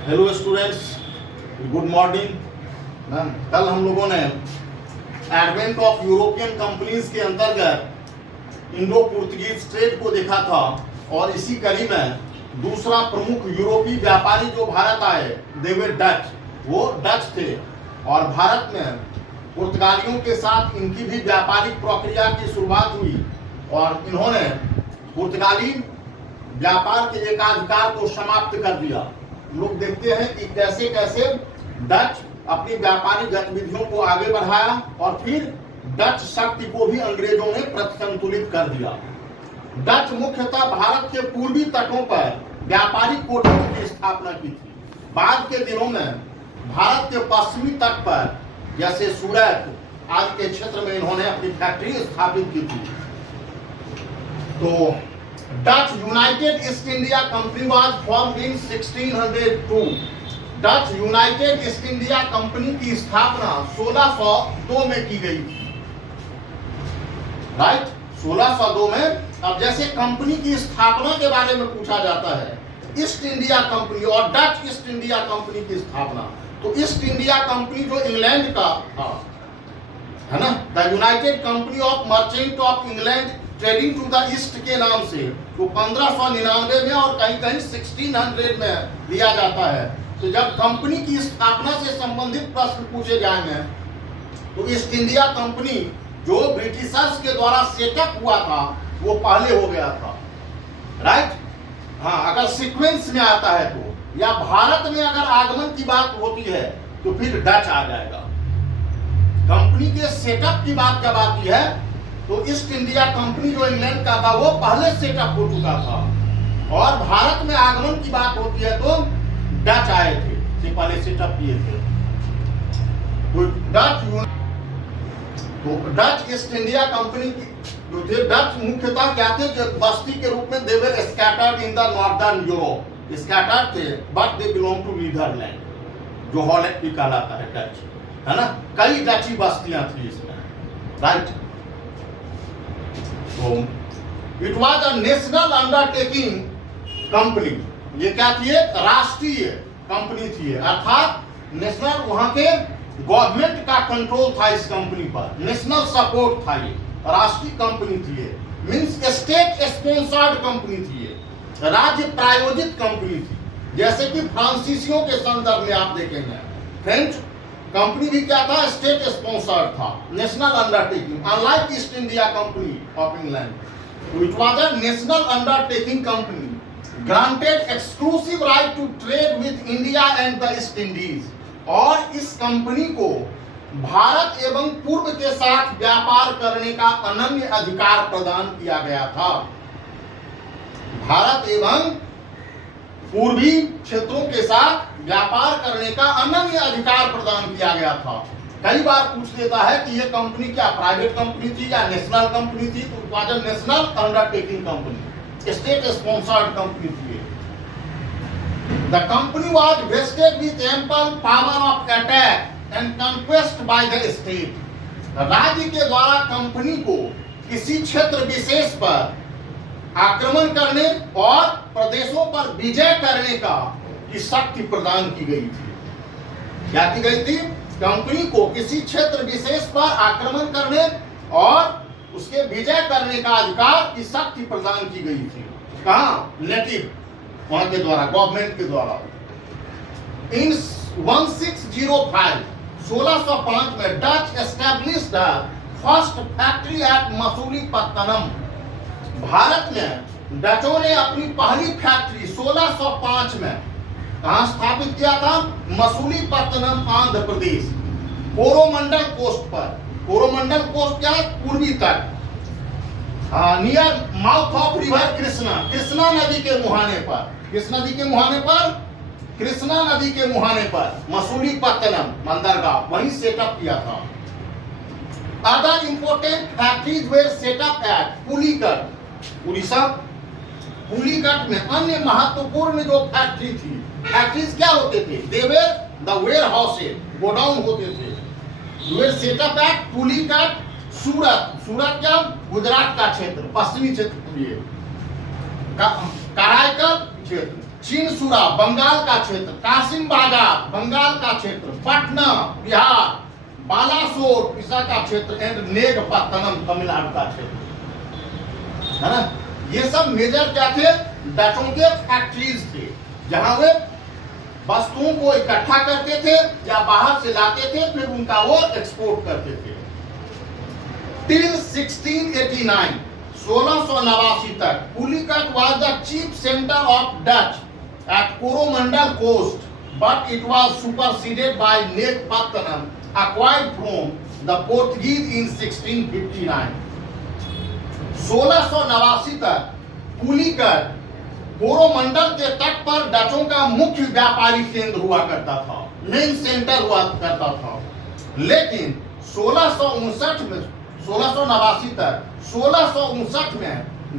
Hello students, good morning. कल हम लोगों ने एडवेंट ऑफ यूरोपियन कंपनीज के अंतर्गत इंडो पुर्तगीज ट्रेड को देखा था और इसी कड़ी में दूसरा प्रमुख यूरोपीय व्यापारी जो भारत आए दे वे डच, वो डच थे और भारत में पुर्तगालियों के साथ इनकी भी व्यापारिक प्रक्रिया की शुरुआत हुई और इन्होंने पुर्तगाली व्यापार के एकाधिकार को समाप्त कर दिया। लोग देखते हैं कि कैसे कैसे डच अपनी व्यापारिक गतिविधियों को आगे बढ़ाया और फिर डच शक्ति को भी अंग्रेजों ने प्रतिसंतुलित कर दिया। डच मुख्यतः भारत के पूर्वी तटों पर व्यापारिक कोठियों की स्थापना की थी। बाद के दिनों में भारत के पश्चिमी तट पर जैसे सूरत आदि के क्षेत्र में इन्होंने अपनी फैक्ट्री स्थापित की थी। तो Dutch United east India company was formed in 1602। Dutch United east India Company की स्थापना 1602 में की गई थी। राइट, 1602 में। अब जैसे कंपनी की स्थापना के बारे में पूछा जाता है, ईस्ट इंडिया कंपनी और डच ईस्ट इंडिया कंपनी की स्थापना, तो ईस्ट इंडिया कंपनी जो इंग्लैंड का था, है ना, the United Company of merchant of England trading to the East के नाम से, तो 1599 में और कहीं कहीं 1600 में लिया जाता है। तो जब कंपनी की स्थापना से संबंधित प्रश्न पूछे जाएंगे तो ईस्ट इंडिया कंपनी जो ब्रिटिशर्स के द्वारा सेटअप हुआ था वो पहले हो गया था। राइट, हाँ, अगर सीक्वेंस में आता है तो, या भारत में अगर आगमन की बात होती है तो फिर डच आ जाएगा। कंपनी के सेटअप की बात जब आती है तो ईस्ट इंडिया कंपनी जो इंग्लैंड का था वो पहले सेटअप हो चुका था और भारत में आगमन की बात होती है तो डच आए थे, जो पहले सेटअप किए थे। तो डच ईस्ट इंडिया कंपनी जो थे, डच मुख्यतः क्या थे, जो बस्ती के रूप में they were scattered in the northern Europe. Scattered थे but they belong to Netherland, जो हॉलैंड भी कहलाता है डच, है ना। कई डची बस्तियां थी इसमें। राइट, तो it was a national undertaking company. ये क्या थी, एक राष्ट्रीय कंपनी थी, अर्थात नेशनल, वहां के गवर्नमेंट का कंट्रोल था इस कंपनी पर, नेशनल सपोर्ट था, ये राष्ट्रीय कंपनी थी, ये मींस स्टेट स्पॉन्सर्ड कंपनी थी, ये राज्य प्रायोजित कंपनी थी। जैसे कि फ्रांसीसियों के संदर्भ में आप देखेंगे, फ्रेंच कंपनी भी क्या था, स्टेट स्पॉन्सर्ड था, national undertaking, unlike East India Company of England. It was a national undertaking company granted exclusive right to trade with India and the East Indies. और इस कंपनी को भारत एवं पूर्व के साथ व्यापार करने का अनन्य अधिकार प्रदान किया गया था। भारत एवं पूर्वी क्षेत्रों के साथ व्यापार करने का अनन्य अधिकार प्रदान किया गया था। कई बार पूछ लेता है कि यह कंपनी क्या प्राइवेट कंपनी थी या नेशनल कंपनी थी, तो national undertaking company, state sponsored company थी। The company was vested with ample power of attack and conquest by the state. राज्य के द्वारा कंपनी को किसी क्षेत्र विशेष पर आक्रमण करने और प्रदेशों पर विजय करने का की शक्ति प्रदान की गई थी। क्या की गई थी, कंपनी को किसी क्षेत्र विशेष पर आक्रमण करने और उसके विजय करने का अधिकार की शक्ति प्रदान की गई थी। कहाँ, नेटिव, वहां के द्वारा, गवर्नमेंट के द्वारा। इन 1605 में Dutch established first factory eight Masulipatnam. Bharat में डचों ने अपनी पहली फैक्ट्री 1605 में कहां स्थापित किया था, मसूलीपट्टनम, आंध्र प्रदेश, कोरोमंडल कोस्ट पर। कोरोमंडल कोस्ट क्या है, पूर्वी तट, near mouth of river Krishna, Krishna नदी के मुहाने पर, किस नदी के मुहाने पर, कृष्णा नदी के मुहाने पर मसूलीपट्टनम बंदरगाह, वहीं सेटअप किया था। Other important factories were setup at Pulicat, Orissa, Pulicat में। अन्य महत्वपूर्ण जो फैक्ट्री थी, फैक्ट्रीज क्या होते थे, they were the warehouses, godown होते थे, were setup at Pulicat, Surat. Surat क्या, गुजरात का क्षेत्र, पश्चिमी क्षेत्र, कराईकल क्षेत्र, चिनसुरा बंगाल का क्षेत्र, कासिम बागा बंगाल का क्षेत्र, पटना बिहार, बालासोर उड़ीसा का क्षेत्र एंड नेगपत्तनम तमिलनाडु का क्षेत्र, है ना। ये सब मेजर क्या थे, डचों के फैक्ट्रीज थे जहां वे वस्तुओं को इकट्ठा करते थे या बाहर से लाते थे, फिर उनका वो एक्सपोर्ट करते थे। टिल 1689 1689 तक Pulicat was the chief centre of Dutch at Coromandel coast, but it was superseded by Nagapattinam acquired from the Portuguese in 1659। 1689 तक पुलिकट कोरोमंडल के तट पर डचों का मुख्य व्यापारिक केंद्र हुआ करता था, मेन सेंटर हुआ करता था। लेकिन 1659 में 1689 तक 1659 में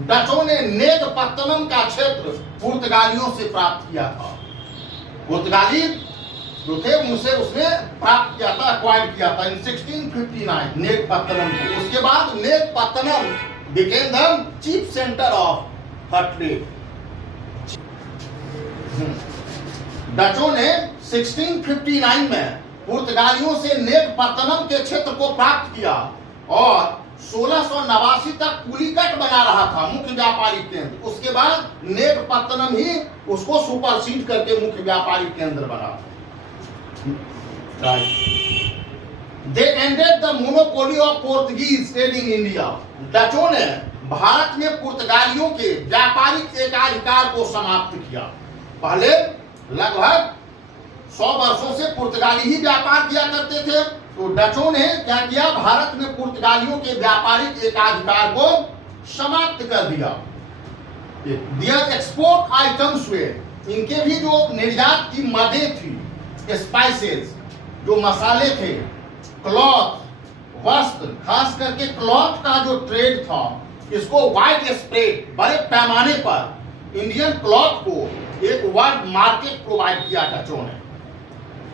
डचों ने नेगपत्तनम का क्षेत्र पुर्तगालियों से प्राप्त किया था। पुर्तगाली जो थे उनसे उसने प्राप्त किया था, एक्वायर्ड किया था इन 1659 नेगपत्तनम को। उसके बाद Nagapattinam became the chief centre of trade. डचों ने 1659 में पुर्तगालियों से नेगपत्तनम के क्षेत्र को प्राप्त किया और 1689 तक पुलिकट बना रहा था मुख्य व्यापारिक केंद्र। उसके बाद नेगपत्तनम ही उसको सुपरसीड करके मुख्य व्यापारिक केंद्र बना। They ended the monopoly of Portuguese trade in India। डचों ने भारत में पुर्तगालियों के व्यापारिक एकाधिकार को समाप्त किया। पहले लगभग 100 वर्षों से पुर्तगाली ही व्यापार किया करते थे, तो डचों ने क्या किया, भारत में पुर्तगालियों के व्यापारिक एकाधिकार को समाप्त कर दिया। Their export items वे, इनके भी जो निर्यात की मदें थी, स्पाइसेस जो मसाले थे, क्लॉथ वस्त्र, खास करके क्लॉथ का जो ट्रेड था, इसको वाइड स्प्रेड बड़े पैमाने पर इंडियन क्लॉथ को एक वर्ल्ड मार्केट प्रोवाइड किया डचों ने।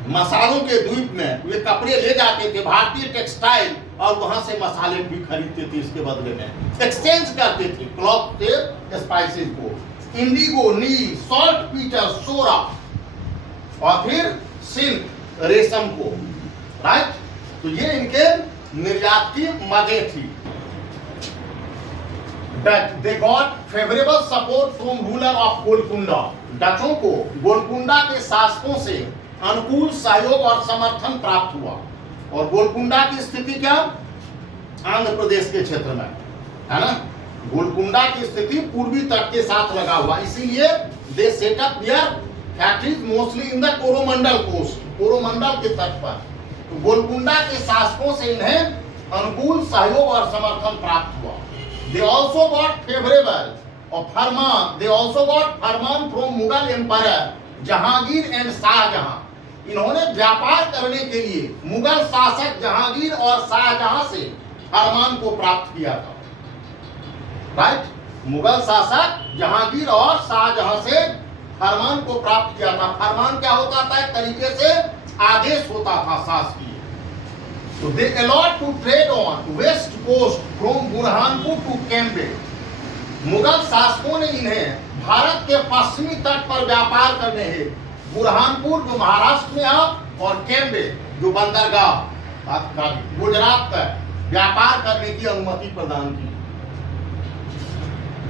मसालों के द्वीप में वे कपड़े ले जाते थे, भारतीय टेक्सटाइल, और वहां से मसाले भी खरीदते थे, इसके बदले में एक्सचेंज करते थे क्लॉथ से स्पाइसेस को। इंडिगो, नील, सॉल्ट पीटर, सोरा और फिर सिल्क रेशम को, राइट। तो ये इनके निर्यात की मदें थी। They got favorable support from ruler of Golconda. डचों को गोलकुंडा के शासकों से अनुकूल सहयोग और समर्थन प्राप्त हुआ। और गोलकुंडा की स्थिति क्या, आंध्र प्रदेश के क्षेत्र में है ना। गोलकुंडा की स्थिति पूर्वी तट के साथ लगा हुआ, इसीलिए they set up their factories mostly in the Coromandel coast, Coromandel के तट पर। तो गोलकुंडा के शासकों से इन्हें अनुकूल सहयोग और समर्थन प्राप्त हुआ। They also got favorable or फरमान, they also got फरमान from Mughal empire Jahangir and Shahjahan. इन्होंने व्यापार करने के लिए मुगल शासक जहांगीर और शाहजहां से फरमान को प्राप्त किया था, राइट। मुगल शासक जहांगीर और शाहजहां से फरमान को प्राप्त किया था। फरमान क्या होता था, एक तरीके से आदेश होता था शासकीय। So they allowed to trade on west coast from Burhanpur to Cambay. Mughal शासकों ने इन्हें भारत के पश्चिमी तट पर व्यापार करने हैं, बुरहानपुर जो महाराष्ट्र में है और कैम्बे जो बंदरगाह गुजरात तक व्यापार करने की अनुमति प्रदान की।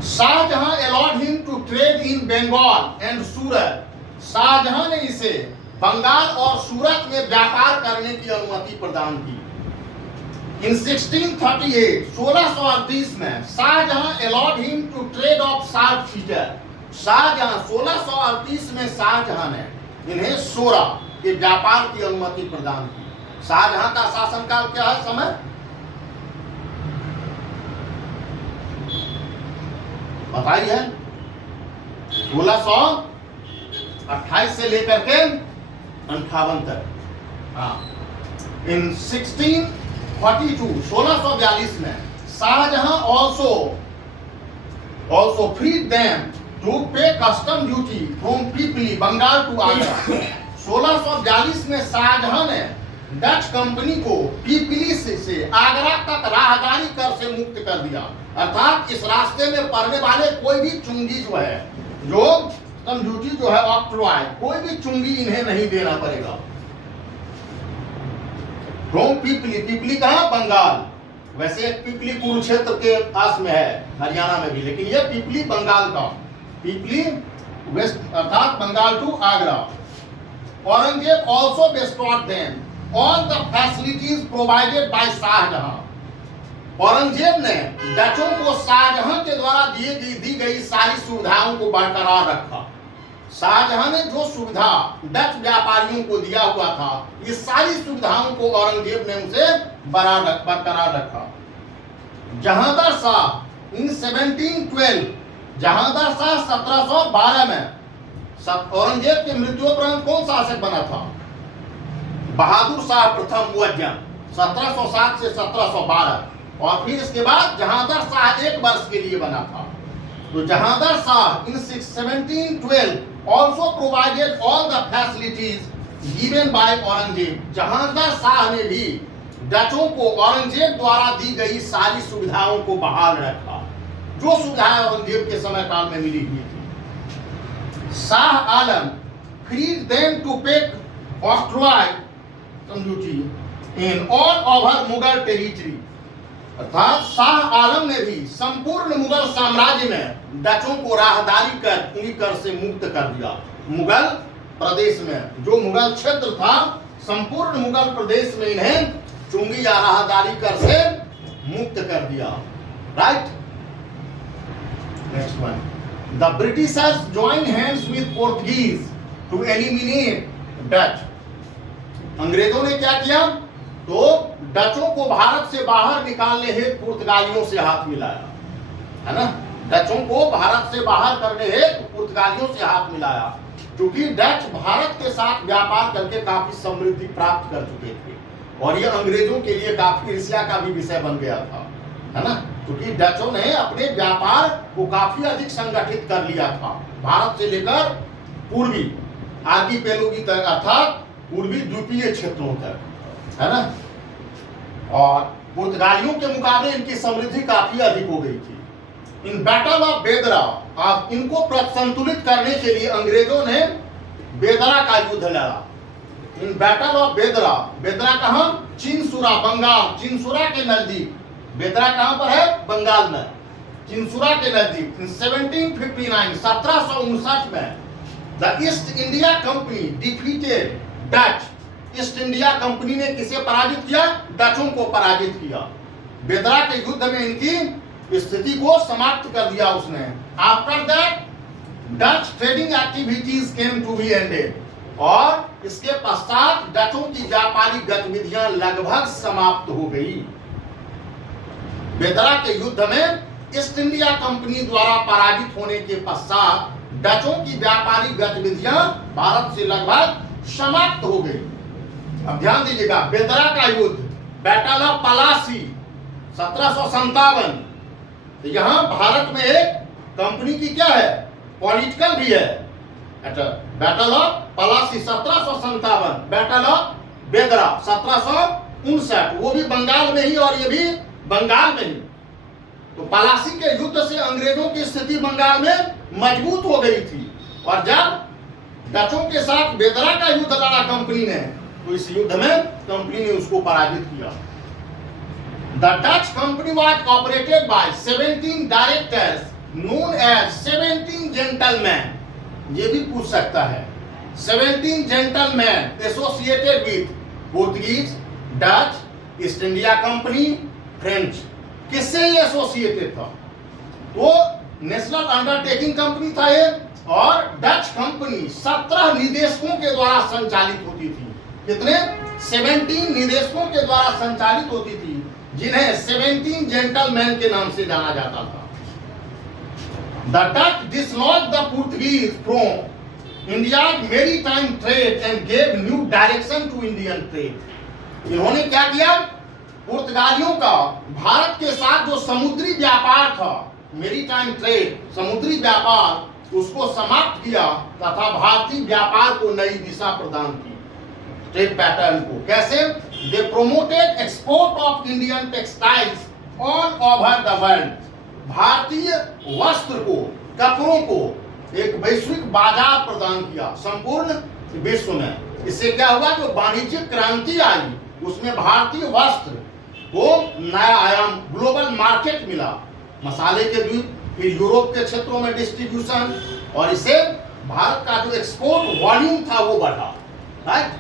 Shahjahan allowed him to trade in Bengal and Surat. Shahjahan ने इसे बंगाल और सूरत में व्यापार करने की अनुमति प्रदान की। इन 1638 1638 में Shahjahan allowed him to trade of salt feeder। Shahjahan 1638 में शाहजहां ने इन्हें सोरा के व्यापार की अनुमति प्रदान की। शाहजहां का शासनकाल क्या है, समय बताइए। 1628 से लेकर के 58 तक। हाँ, इन 1642 में Shahjahan also freed them to pay custom duty from Pipli Bengal to Agra. 1642 में शाहजहां ने डच कंपनी को पीपली से आगरा तक राहदारी कर से मुक्त कर दिया। अर्थात इस रास्ते में पड़ने वाले कोई भी चुंगी जो है, जो कस्टम ड्यूटी जो है ऑक्ट्रॉय, कोई भी चुंगी इन्हें नहीं देना पड़ेगा। फ्रॉम पीपली, पीपली कहाँ? बंगाल। वैसे पीपली कुरुक्षेत्र के पास में है, हरियाणा में भी, लेकिन यह पीपली बंगाल का, पीपली वेस्ट अर्थात Bengal to Agra. Aurangzeb also bestowed them all the facilities provided by Shahjahan. Aurangzeb ने डचों को शाहजहां के द्वारा दी गई सारी सुविधाओं को बरकरार रखा। शाहजहां ने जो सुविधा डच व्यापारियों को दिया हुआ था, ये सारी सुविधाओं को औरंगजेब ने उसे बरकरार रखा। जहांगीर शाह इन 1712, जहांगीर शाह 1712 में औरंगजेब के मृत्युपरांत कौन शासक बना था? बहादुर शाह प्रथम मुअज्जम 1707 से 1712, और फिर इसके बाद जहांगीर शाह 1 वर्ष के लिए बना था। तो जहांगीर शाह इन 1712 also provided all the facilities given by Aurangzeb. Jahangir Shah ने भी डचों को औरंगजेब द्वारा दी गई सारी सुविधाओं को बहाल रखा, जो सुविधाएं औरंगजेब के समय काल में मिली हुई थी। Shah Alam freed them to pay octroi duty in all over Mughal territory. अर्थात शाह आलम ने भी संपूर्ण मुगल साम्राज्य में डचों को राहदारी कर से मुक्त कर दिया। मुगल प्रदेश में जो मुगल क्षेत्र था, संपूर्ण मुगल प्रदेश में इन्हें चुंगी या राहदारी कर से मुक्त कर दिया। Right, next one. The Britishers joined hands with Portuguese to eliminate Dutch। अंग्रेजों ने क्या किया? तो डचों को भारत से बाहर निकालने हेतु पुर्तगालियों से हाथ मिलाया, है ना। डचों को भारत से बाहर करने हेतु पुर्तगालियों से हाथ मिलाया, क्योंकि डच भारत के साथ व्यापार करके काफी समृद्धि प्राप्त कर चुके थे, और यह अंग्रेजों के लिए काफी ईर्ष्या का भी विषय बन गया था, है ना। क्योंकि डचों ने अपने व्यापार को काफी अधिक संगठित कर लिया था, भारत से लेकर पूर्वी आर्कीपेलुगी तक, अर्थात पूर्वी द्वीपीय क्षेत्रों तक, है ना। और पुर्तगालियों के मुकाबले इनकी समृद्धि काफी अधिक हो गई थी। इन बैटल ऑफ बेदरा, आप इनको संतुलित करने के लिए अंग्रेजों ने बेदरा का युद्ध लड़ा। इन बैटल ऑफ बेदरा, बेदरा कहां? चिनसुरा, बंगाल, चिनसुरा के नजदीक। बेदरा कहां पर है? बंगाल में, चिनसुरा के नजदीक। इन 1759, 1759 में the east India company defeated Dutch. East India company ने किसे पराजित किया? डचों को पराजित किया। बेदरा के युद्ध में इनकी स्थिति को समाप्त कर दिया उसने। After that Dutch trading activities came to be ended, और इसके पश्चात डचों की व्यापारिक गतिविधियां लगभग समाप्त हो गई। बेदरा के युद्ध में ईस्ट इंडिया कंपनी द्वारा पराजित होने के पश्चात डचों की व्यापारिक गतिविधियां भारत से लगभग समाप्त हो गई। अब ध्यान दीजिएगा, बेदरा का युद्ध, बैटल ऑफ पलासी 1757। तो यहां भारत में एक कंपनी की क्या है? पॉलिटिकल भी है। अच्छा, battle of Plassey 1757, battle of Bedara 1759, वो भी बंगाल में ही और ये भी बंगाल में ही। तो पलासी के युद्ध से अंग्रेजों की स्थिति बंगाल में मजबूत हो गई थी, और जब डचों के साथ बेदरा का युद्ध लड़ा कंपनी ने, तो इस युद्ध में कंपनी ने उसको पराजित किया। The Dutch company was operated by 17 directors known as 17 gentleman. ये भी पूछ सकता है, 17 gentleman associated with Portuguese, Dutch, East India Company, French. किससे ये एसोसिएटेड था? तो नेशनल अंडरटेकिंग कंपनी था ये, और डच कंपनी 17 निदेशकों के द्वारा संचालित होती थी। कितने? 17 निदेशकों के द्वारा संचालित होती थी, जिन्हें 17 जेंटलमैन के नाम से जाना जाता था। The Dutch dislodged the Portuguese from India's maritime trade and gave new direction to Indian trade. इन्होंने क्या किया? पुर्तगालियों का भारत के साथ जो समुद्री व्यापार था, मैरीटाइम ट्रेड, समुद्री व्यापार, उसको समाप्त किया तथा भारतीय व्यापार को नई दिशा प्रदान की, ट्रेड पैटर्न को। कैसे? They promoted export of Indian textiles all over the world. भारतीय वस्त्र को, कपड़ों को एक वैश्विक बाजार प्रदान किया संपूर्ण विश्व में। इससे क्या हुआ, जो वाणिज्यिक क्रांति आई उसमें भारतीय वस्त्र को नया आयाम, ग्लोबल मार्केट मिला, मसाले के भी, फिर यूरोप के क्षेत्रों में डिस्ट्रीब्यूशन, और इससे भारत का जो एक्सपोर्ट वॉल्यूम था वो बढ़ा। राइट,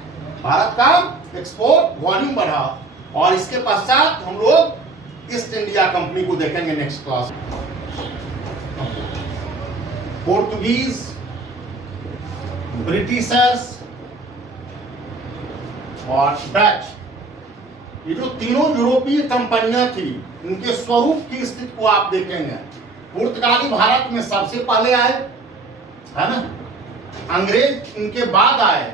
भारत का एक्सपोर्ट वॉल्यूम बढ़ा। और इसके पश्चात हम लोग ईस्ट इंडिया कंपनी को देखेंगे नेक्स्ट क्लास। पोर्तुगीज, ब्रिटिशर्स और डच, ये जो तीनों यूरोपीय कंपनियां थी, इनके स्वरूप की स्थिति को आप देखेंगे। पुर्तगाली भारत में सबसे पहले आए, है ना, अंग्रेज इनके बाद आए,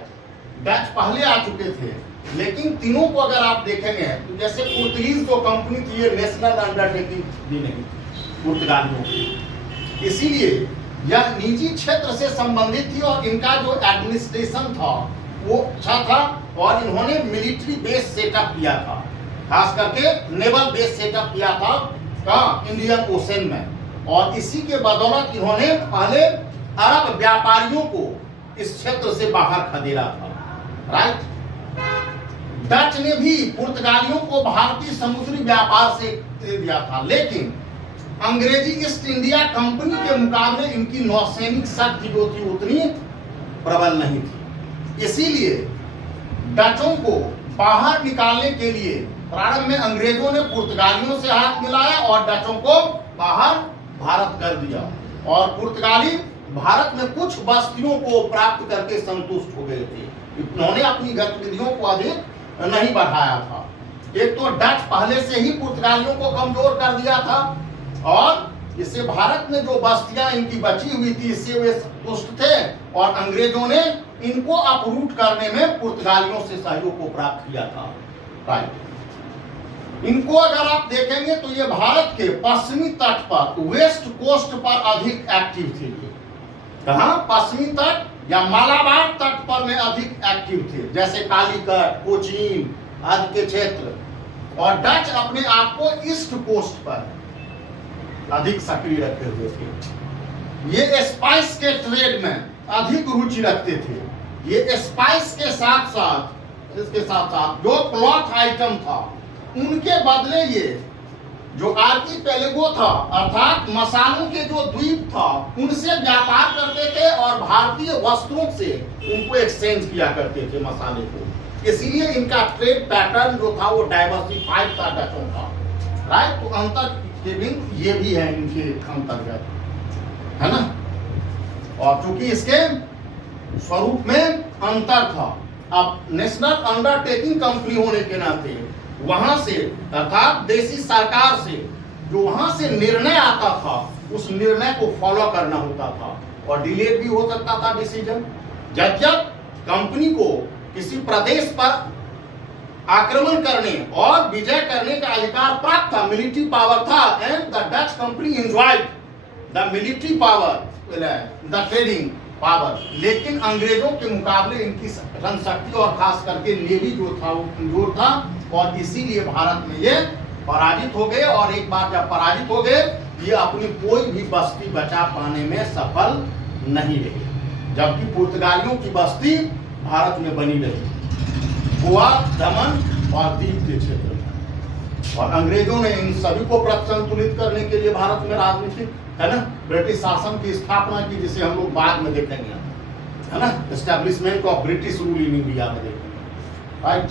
डच पहले आ चुके थे। लेकिन तीनों को अगर आप देखेंगे तो जैसे पुर्तगीज जो कंपनी थी ये नेशनल अंडरटेकिंग भी नहीं थी पुर्तगालियों की, इसीलिए यह निजी क्षेत्र से संबंधित थी और इनका जो एडमिनिस्ट्रेशन था वो अच्छा था, और इन्होंने मिलिट्री बेस सेटअप किया था, खास करके नेवल बेस सेटअप किया था कहाँ, इंडियन ओशन में। और इसी के बदौलत इन्होंने पहले अरब व्यापारियों को इस क्षेत्र से बाहर खदेड़ा था। राइट, डच ने भी पुर्तगालियों को भारतीय समुद्री व्यापार से दे दिया था, लेकिन अंग्रेजी ईस्ट इंडिया कंपनी के मुकाबले इनकी नौसैनिक शक्ति जो थी उतनी प्रबल नहीं थी। इसीलिए डचों को बाहर निकालने के लिए प्रारंभ में अंग्रेजों ने पुर्तगालियों से हाथ मिलाया और डचों को बाहर भारत कर दिया, और पुर्तगाली भारत में कुछ बस्तियों को प्राप्त करके संतुष्ट हो गए थे। इन्होंने अपनी गतिविधियों को अधिक नहीं बढ़ाया था। एक तो डच पहले से ही पुर्तगालियों को कमजोर कर दिया था, और इससे भारत में जो बस्तियां इनकी बची हुई थी इससे वे संतुष्ट थे, और अंग्रेजों ने इनको अपरूट करने में पुर्तगालियों से सहयोग को प्राप्त किया था। राइट, इनको अगर आप देखेंगे तो ये भारत के पश्चिमी तट पर, वेस्ट कोस्ट पर अधिक एक्टिव थे। कहाँ, पश्चिमी तट या मालाबार तट पर में अधिक एक्टिव थे, जैसे कालीकट, कोचीन आदि के क्षेत्र। और डच अपने आप को ईस्ट कोस्ट पर अधिक सक्रिय रखे हुए थे। ये स्पाइस के ट्रेड में अधिक रुचि रखते थे। ये स्पाइस के साथ साथ, इसके साथ साथ जो क्लॉथ आइटम था उनके बदले ये जो आर्किपेलागो था, अर्थात मसालों के जो द्वीप था, उनसे व्यापार करते थे और भारतीय वस्त्रों से उनको एक्सचेंज किया करते थे मसाले को। इसीलिए इनका ट्रेड पैटर्न जो था वो डाइवर्सिफाइड था डचों का। राइट, तो अंतर ये भी है इनके अंतर्गत, है ना। और चूंकि इसके स्वरूप में अंतर था, अब नेशनल अंडरटेकिंग कंपनी होने के नाते वहां से, अर्थात देशी सरकार से जो वहां से निर्णय आता था उस निर्णय को फॉलो करना होता था, और डिले भी हो सकता था डिसीजन। जब जब कंपनी को किसी प्रदेश पर आक्रमण करने और विजय करने का अधिकार प्राप्त था, मिलिट्री पावर था, and the Dutch company enjoyed the military power, the trading power. लेकिन अंग्रेजों के मुकाबले इनकी जनशक्ति और खास करके नेवी जो था वो कमजोर था, और इसीलिए भारत में ये पराजित हो गए। और एक बार जब पराजित हो गए, ये अपनी कोई भी बस्ती बचा पाने में सफल नहीं रहे, जबकि पुर्तगालियों की बस्ती भारत में बनी रही, गोवा, दमन और दीव के क्षेत्र में। और अंग्रेजों ने इन सभी को संतुलित करने के लिए भारत में राजनीतिक, है ना, ब्रिटिश शासन की स्थापना की, जिसे हम लोग बाद में देखेंगे, है ना, establishment of British rule in India में देखेंगे। राइट।